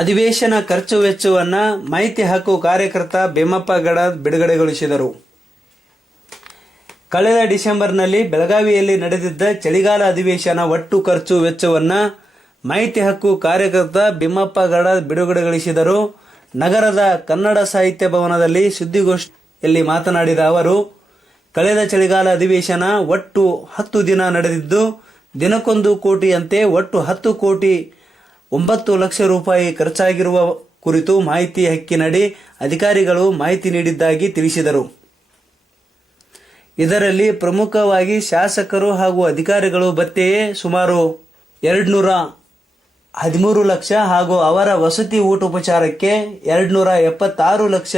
ಅಧಿವೇಶನ ಖರ್ಚು ವೆಚ್ಚವನ್ನು ಮಾಹಿತಿ ಹಕ್ಕು ಕಾರ್ಯಕರ್ತ ಭೀಮಪ್ಪ ಗಡದ್ ಬಿಡುಗಡೆಗೊಳಿಸಿದರು. ಕಳೆದ ಡಿಸೆಂಬರ್ನಲ್ಲಿ ಬೆಳಗಾವಿಯಲ್ಲಿ ನಡೆದಿದ್ದ ಚಳಿಗಾಲ ಅಧಿವೇಶನ ಒಟ್ಟು ಖರ್ಚು ವೆಚ್ಚವನ್ನು ಮಾಹಿತಿ ಹಕ್ಕು ಕಾರ್ಯಕರ್ತ ಭೀಮಪ್ಪ ಗಡದ್ ಬಿಡುಗಡೆಗೊಳಿಸಿದರು. ನಗರದ ಕನ್ನಡ ಸಾಹಿತ್ಯ ಭವನದಲ್ಲಿ ಸುದ್ದಿಗೋಷ್ಠಿಯಲ್ಲಿ ಮಾತನಾಡಿದ ಅವರು, ಕಳೆದ ಚಳಿಗಾಲ ಅಧಿವೇಶನ ಒಟ್ಟು 10 ದಿನ ನಡೆದಿದ್ದು ದಿನಕ್ಕೊಂದು ಕೋಟಿಯಂತೆ ಒಟ್ಟು 10 ಕೋಟಿ 9 ಲಕ್ಷ ರೂಪಾಯಿ ಖರ್ಚಾಗಿರುವ ಕುರಿತು ಮಾಹಿತಿ ಹಕ್ಕಿನಡಿ ಅಧಿಕಾರಿಗಳು ಮಾಹಿತಿ ನೀಡಿದ್ದಾಗಿ ತಿಳಿಸಿದರು. ಇದರಲ್ಲಿ ಪ್ರಮುಖವಾಗಿ ಶಾಸಕರು ಹಾಗೂ ಅಧಿಕಾರಿಗಳು ಭತ್ಯೆಯೇ ಸುಮಾರು 213 ಲಕ್ಷ ಹಾಗೂ ಅವರ ವಸತಿ ಊಟೋಪಚಾರಕ್ಕೆ 276 ಲಕ್ಷ,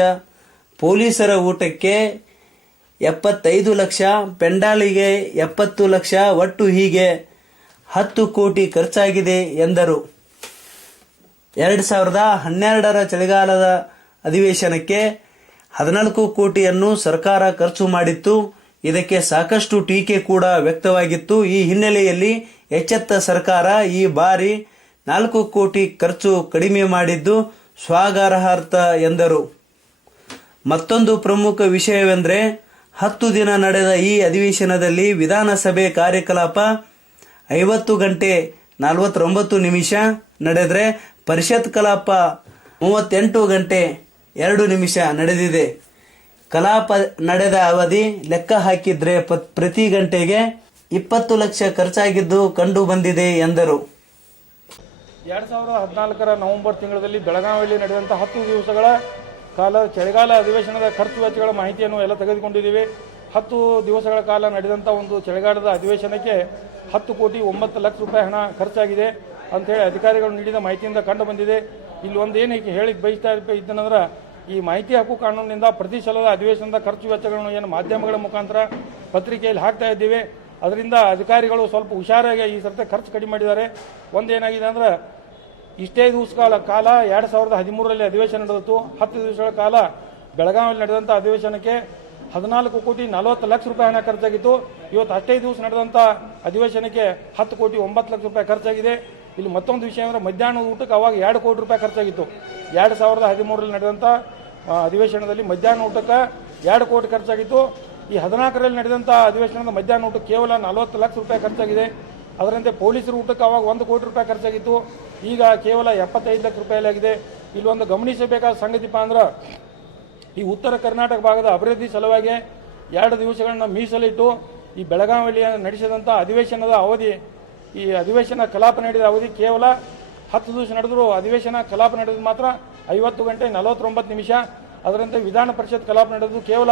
ಪೊಲೀಸರ ಊಟಕ್ಕೆ 75 ಲಕ್ಷ, ಪೆಂಡಾಲಿಗೆ 70 ಲಕ್ಷ, ಒಟ್ಟು ಹೀಗೆ 10 ಕೋಟಿ ಖರ್ಚಾಗಿದೆ ಎಂದರು. 2012ರ ಚಳಿಗಾಲದ ಅಧಿವೇಶನಕ್ಕೆ 14 ಕೋಟಿಯನ್ನು ಸರ್ಕಾರ ಖರ್ಚು ಮಾಡಿತ್ತು. ಇದಕ್ಕೆ ಸಾಕಷ್ಟು ಟೀಕೆ ಕೂಡ ವ್ಯಕ್ತವಾಗಿತ್ತು. ಈ ಹಿನ್ನೆಲೆಯಲ್ಲಿ ಎಚ್ಚೆತ್ತ ಸರ್ಕಾರ ಈ ಬಾರಿ 4 ಕೋಟಿ ಖರ್ಚು ಕಡಿಮೆ ಮಾಡಿದ್ದು ಸ್ವಾಗತಾರ್ಹ ಎಂದರು. ಮತ್ತೊಂದು ಪ್ರಮುಖ ವಿಷಯವೆಂದರೆ 10 ದಿನ ನಡೆದ ಈ ಅಧಿವೇಶನದಲ್ಲಿ ವಿಧಾನಸಭೆ ಕಾರ್ಯಕಲಾಪ 50 ಗಂಟೆ 49 ನಿಮಿಷ ನಡೆದರೆ ಪರಿಷತ್ ಕಲಾಪ 38 ಗಂಟೆ 2 ನಿಮಿಷ ನಡೆದಿದೆ. ಕಲಾಪ ನಡೆದ ಅವಧಿ ಲೆಕ್ಕ ಹಾಕಿದ್ರೆ ಪ್ರತಿ ಗಂಟೆಗೆ 20 ಲಕ್ಷ ಖರ್ಚಾಗಿದ್ದು ಕಂಡು ಬಂದಿದೆ ಎಂದರು. 2014ರ ನವೆಂಬರ್ ತಿಂಗಳಲ್ಲಿ ಬೆಳಗಾವಿಯಲ್ಲಿ ನಡೆದಂತಹ 10 ದಿವಸಗಳ ಕಾಲ ಚಳಿಗಾಲ ಅಧಿವೇಶನದ ಖರ್ಚು ವೆಚ್ಚಗಳ ಮಾಹಿತಿಯನ್ನು ಎಲ್ಲ ತೆಗೆದುಕೊಂಡಿದ್ದೀವಿ. 10 ದಿವಸಗಳ ಕಾಲ ನಡೆದಂಥ ಒಂದು ಚಳಿಗಾಲದ ಅಧಿವೇಶನಕ್ಕೆ 10 ಕೋಟಿ 9 ಲಕ್ಷ ರೂಪಾಯಿ ಹಣ ಖರ್ಚಾಗಿದೆ ಅಂಥೇಳಿ ಅಧಿಕಾರಿಗಳು ನೀಡಿದ ಮಾಹಿತಿಯಿಂದ ಕಂಡು ಬಂದಿದೆ. ಇಲ್ಲಿ ಒಂದು ಏನು ಹೇಳಿ ಬಯಸ್ತಾ ಇದ್ದೇನೆಂದ್ರೆ, ಈ ಮಾಹಿತಿ ಹಕ್ಕು ಕಾನೂನಿನಿಂದ ಪ್ರತಿ ಸಲದ ಅಧಿವೇಶನದ ಖರ್ಚು ವೆಚ್ಚಗಳನ್ನು ಏನು ಮಾಧ್ಯಮಗಳ ಮುಖಾಂತರ ಪತ್ರಿಕೆಯಲ್ಲಿ ಹಾಕ್ತಾ ಇದ್ದೀವಿ. ಅದರಿಂದ ಅಧಿಕಾರಿಗಳು ಸ್ವಲ್ಪ ಹುಷಾರಾಗಿ ಈ ಸರ್ತಿ ಖರ್ಚು ಕಡಿಮೆ ಮಾಡಿದ್ದಾರೆ. ಒಂದೇನಾಗಿದೆ ಅಂದ್ರೆ, ಇಷ್ಟೇ ದಿವಸಗಳ ಕಾಲ 2013ರಲ್ಲಿ ಅಧಿವೇಶನ ನಡೆದಿತ್ತು. 10 ದಿವಸಗಳ ಕಾಲ ಬೆಳಗಾವಿಯಲ್ಲಿ ನಡೆದಂಥ ಅಧಿವೇಶನಕ್ಕೆ 14 ಕೋಟಿ 40 ಲಕ್ಷ ರೂಪಾಯಿ ಹಣ ಖರ್ಚಾಗಿತ್ತು. ಇವತ್ತು ಅಷ್ಟೇ ದಿವಸ ನಡೆದಂಥ ಅಧಿವೇಶನಕ್ಕೆ 10 ಕೋಟಿ 9 ಲಕ್ಷ ರೂಪಾಯಿ ಖರ್ಚಾಗಿದೆ. ಇಲ್ಲಿ ಮತ್ತೊಂದು ವಿಷಯ ಅಂದರೆ, ಮಧ್ಯಾಹ್ನದ ಊಟಕ್ಕೆ ಅವಾಗ 2 ಕೋಟಿ ರೂಪಾಯಿ ಖರ್ಚಾಗಿತ್ತು. 2013ರಲ್ಲಿ ನಡೆದಂಥ ಅಧಿವೇಶನದಲ್ಲಿ ಮಧ್ಯಾಹ್ನ ಊಟಕ್ಕೆ 2 ಕೋಟಿ ಖರ್ಚಾಗಿತ್ತು. ಈ 14ರಲ್ಲಿ ನಡೆದಂಥ ಅಧಿವೇಶನದ ಮಧ್ಯಾಹ್ನ ಊಟಕ್ಕೆ ಕೇವಲ 40 ಲಕ್ಷ ರೂಪಾಯಿ ಖರ್ಚಾಗಿದೆ. ಅದರಂತೆ ಪೊಲೀಸರ ಊಟಕ್ಕೆ ಅವಾಗ 1 ಕೋಟಿ ರೂಪಾಯಿ ಖರ್ಚಾಗಿತ್ತು. ಈಗ ಕೇವಲ 75 ಲಕ್ಷ ರೂಪಾಯಿ ಆಗಿದೆ. ಇಲ್ಲಿ ಒಂದು ಗಮನಿಸಬೇಕಾದ ಸಂಗತಿಪ್ಪ ಅಂದ್ರೆ, ಈ ಉತ್ತರ ಕರ್ನಾಟಕ ಭಾಗದ ಅಭಿವೃದ್ಧಿ ಸಲುವಾಗಿ 2 ದಿವಸಗಳನ್ನ ಮೀಸಲಿಟ್ಟು ಈ ಬೆಳಗಾವಿಯಲ್ಲಿ ನಡೆಸಿದಂಥ ಅಧಿವೇಶನದ ಅವಧಿ, ಈ ಅಧಿವೇಶನ ಕಲಾಪ ನಡೆದ ಅವಧಿ ಕೇವಲ 10 ದಿವಸ ನಡೆದರೂ ಅಧಿವೇಶನ ಕಲಾಪ ನಡೆದು ಮಾತ್ರ 50 ಗಂಟೆ 49 ನಿಮಿಷ. ಅದರಂತೆ ವಿಧಾನ ಪರಿಷತ್ ಕಲಾಪ ನಡೆದು ಕೇವಲ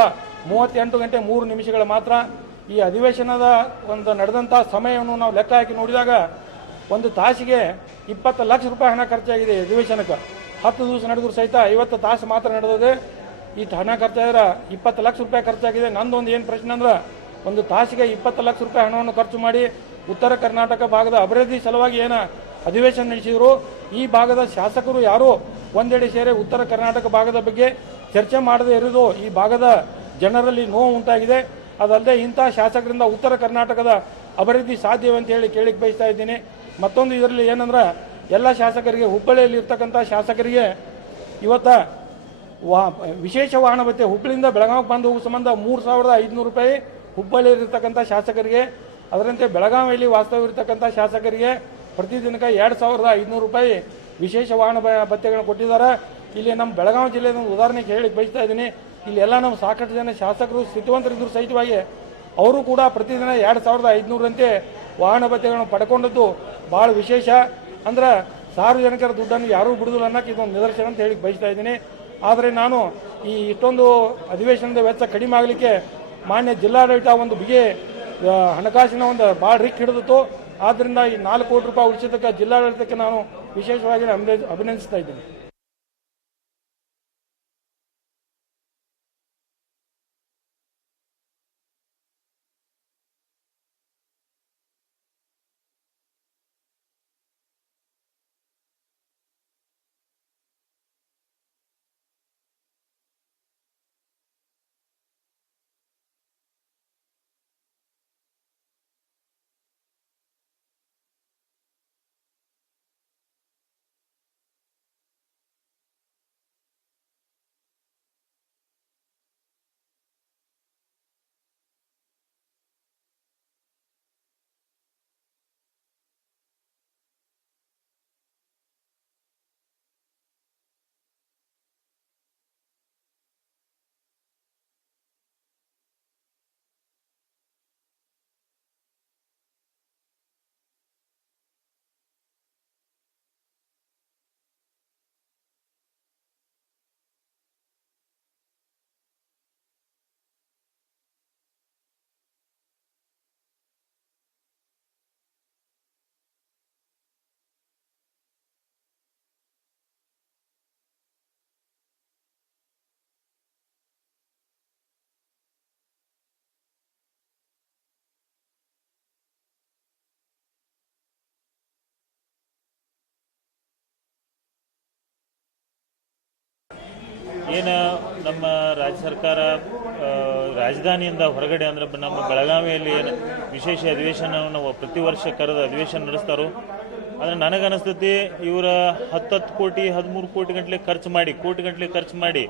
38 ಗಂಟೆ 3 ನಿಮಿಷಗಳ ಮಾತ್ರ. ಈ ಅಧಿವೇಶನದ ಒಂದು ನಡೆದಂಥ ಸಮಯವನ್ನು ನಾವು ಲೆಕ್ಕ ಹಾಕಿ ನೋಡಿದಾಗ ಒಂದು ತಾಸಿಗೆ 20 ಲಕ್ಷ ರೂಪಾಯಿ ಹಣ ಖರ್ಚಾಗಿದೆ ಅಧಿವೇಶನಕ್ಕೆ. 10 ದಿವಸ ನಡೆದರೂ ಸಹಿತ 50 ತಾಸು ಮಾತ್ರ ನಡೆದಿದೆ. ಈ ಹಣ ಖರ್ಚಾದ್ರೆ 20 ಲಕ್ಷ ರೂಪಾಯಿ ಖರ್ಚಾಗಿದೆ. ನಂದೊಂದು ಏನು ಪ್ರಶ್ನೆ ಅಂದ್ರೆ, ಒಂದು ತಾಸಿಗೆ 20 ಲಕ್ಷ ರೂಪಾಯಿ ಹಣವನ್ನು ಖರ್ಚು ಮಾಡಿ ಉತ್ತರ ಕರ್ನಾಟಕ ಭಾಗದ ಅಭಿವೃದ್ಧಿ ಸಲುವಾಗಿ ಏನು ಅಧಿವೇಶನ ನಡೆಸಿದ್ರು, ಈ ಭಾಗದ ಶಾಸಕರು ಯಾರು ಒಂದೆಡೆ ಸೇರಿ ಉತ್ತರ ಕರ್ನಾಟಕ ಭಾಗದ ಬಗ್ಗೆ ಚರ್ಚೆ ಮಾಡದೇ ಇರೋದು ಈ ಭಾಗದ ಜನರಲ್ಲಿ ನೋವು ಉಂಟಾಗಿದೆ. ಅದಲ್ಲದೆ ಇಂಥ ಶಾಸಕರಿಂದ ಉತ್ತರ ಕರ್ನಾಟಕದ ಅಭಿವೃದ್ಧಿ ಸಾಧ್ಯವೇ ಅಂತ ಹೇಳಿ ಕೇಳಿಕ್ಕೆ ಬಯಸ್ತಾ ಇದ್ದೀನಿ. ಮತ್ತೊಂದು ಇದರಲ್ಲಿ ಏನಂದ್ರೆ, ಎಲ್ಲ ಶಾಸಕರಿಗೆ, ಹುಬ್ಬಳ್ಳಿಯಲ್ಲಿ ಇರ್ತಕ್ಕಂಥ ಶಾಸಕರಿಗೆ ಇವತ್ತು ವಿಶೇಷ ವಾಹನ ಭತ್ಯೆ ಹುಬ್ಬಳ್ಳಿಯಿಂದ ಬೆಳಗಾವಿಗೆ ಬಂದು ಹೋಗುವ ಸಂಬಂಧ 3,500 ರೂಪಾಯಿ ಹುಬ್ಬಳ್ಳಿಯಲ್ಲಿರ್ತಕ್ಕಂಥ ಶಾಸಕರಿಗೆ, ಅದರಂತೆ ಬೆಳಗಾವಿಯಲ್ಲಿ ವಾಸ್ತವ್ಯವಿರ್ತಕ್ಕಂಥ ಶಾಸಕರಿಗೆ ಪ್ರತಿದಿನಕ್ಕೆ 2,500 ರೂಪಾಯಿ ವಿಶೇಷ ವಾಹನ ಭತ್ಯೆಗಳನ್ನು ಕೊಟ್ಟಿದ್ದಾರೆ. ಇಲ್ಲಿ ನಮ್ಮ ಬೆಳಗಾವಿ ಜಿಲ್ಲೆಯ ಒಂದು ಉದಾಹರಣೆಗೆ ಹೇಳಿ ಬಯಸ್ತಾ ಇದ್ದೀನಿ. ಇಲ್ಲಿ ಎಲ್ಲ ನಮ್ಮ ಸಾಕಷ್ಟು ಜನ ಶಾಸಕರು ಸ್ಥಿತಿವಂತರಿದ್ದರೂ ಸಹಿತವಾಗಿ ಅವರು ಕೂಡ ಪ್ರತಿದಿನ 2,500 ವಾಹನ ಭತ್ಯೆಗಳನ್ನು ಪಡ್ಕೊಂಡದ್ದು ಭಾಳ ವಿಶೇಷ. ಅಂದ್ರೆ ಸಾರ್ವಜನಿಕರ ದುಡ್ಡನ್ನು ಯಾರೂ ಬಿಡುದಿಲ್ಲ ಅನ್ನೋಕೆ ಇದೊಂದು ನಿದರ್ಶನ ಅಂತ ಹೇಳಿ ಬಯಸ್ತಾ ಇದ್ದೀನಿ. ಆದರೆ ನಾನು ಈ ಇಷ್ಟೊಂದು ಅಧಿವೇಶನದ ವೆಚ್ಚ ಕಡಿಮೆ ಆಗಲಿಕ್ಕೆ ಮಾನ್ಯ ಜಿಲ್ಲಾಡಳಿತ ಒಂದು ಬಿಗಿ ಹಣಕಾಸಿನ ಒಂದು ಭಾಳ ರಿಕ್ ಹಿಡಿದಿತ್ತು. ಆದ್ದರಿಂದ ಈ 4 ಕೋಟಿ ರೂಪಾಯಿ ಉಳಿಸಿದ್ದಕ್ಕೆ ಜಿಲ್ಲಾಡಳಿತಕ್ಕೆ ನಾನು ವಿಶೇಷವಾಗಿ ಅಭಿನಂದಿಸ್ತಾ ಇದ್ದೀನಿ. ಏನು ನಮ್ಮ ರಾಜ್ಯ ಸರ್ಕಾರ ರಾಜಧಾನಿಯಿಂದ ಹೊರಗಡೆ ಅಂದರೆ ನಮ್ಮ ಬೆಳಗಾವಿಯಲ್ಲಿ ಏನು ವಿಶೇಷ ಅಧಿವೇಶನವನ್ನು ಪ್ರತಿ ವರ್ಷ ಕರೆದು ಅಧಿವೇಶನ ನಡೆಸ್ತಾರೋ, ಆದರೆ ನನಗನ್ನಿಸ್ತೈತಿ ಇವರ 10 ಕೋಟಿ 13 ಕೋಟಿ ಗಂಟಲೆ ಖರ್ಚು ಮಾಡಿ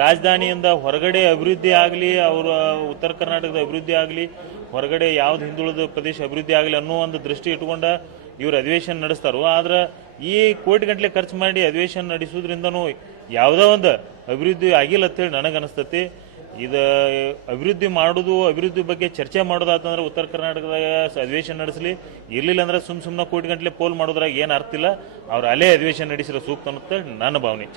ರಾಜಧಾನಿಯಿಂದ ಹೊರಗಡೆ ಅಭಿವೃದ್ಧಿ ಆಗಲಿ, ಅವರ ಉತ್ತರ ಕರ್ನಾಟಕದ ಅಭಿವೃದ್ಧಿ ಆಗಲಿ, ಹೊರಗಡೆ ಯಾವ್ದು ಹಿಂದುಳಿದ ಪ್ರದೇಶ ಅಭಿವೃದ್ಧಿ ಆಗಲಿ ಅನ್ನೋ ಒಂದು ದೃಷ್ಟಿ ಇಟ್ಕೊಂಡ ಇವರು ಅಧಿವೇಶನ ನಡೆಸ್ತಾರೋ. ಆದ್ರೆ ಈ ಕೋಟಿ ಗಂಟಲೆ ಖರ್ಚು ಮಾಡಿ ಅಧಿವೇಶನ ನಡೆಸೋದ್ರಿಂದನೂ ಯಾವುದೋ ಒಂದು ಅಭಿವೃದ್ಧಿ ಆಗಿಲ್ಲ ಅಂತೇಳಿ ನನಗನ್ನಿಸ್ತೈತಿ. ಇದು ಅಭಿವೃದ್ಧಿ ಬಗ್ಗೆ ಚರ್ಚೆ ಮಾಡೋದಾತಂದ್ರೆ ಉತ್ತರ ಕರ್ನಾಟಕದಾಗ ಅಧಿವೇಶನ ನಡೆಸಲಿ, ಇರಲಿಲ್ಲ ಅಂದ್ರೆ ಸುಮ್ಮನೆ ಕೋಟಿ ಗಂಟಲೆ ಪೋಲ್ ಮಾಡೋದ್ರಾಗ ಏನು ಅರ್ಥ ಇಲ್ಲ. ಅವ್ರು ಅಲ್ಲೇ ಅಧಿವೇಶನ ನಡೆಸಿರೋ ಸೂಕ್ತ ಅನ್ನುತ್ತೆ ನನ್ನ ಭಾವನೆ.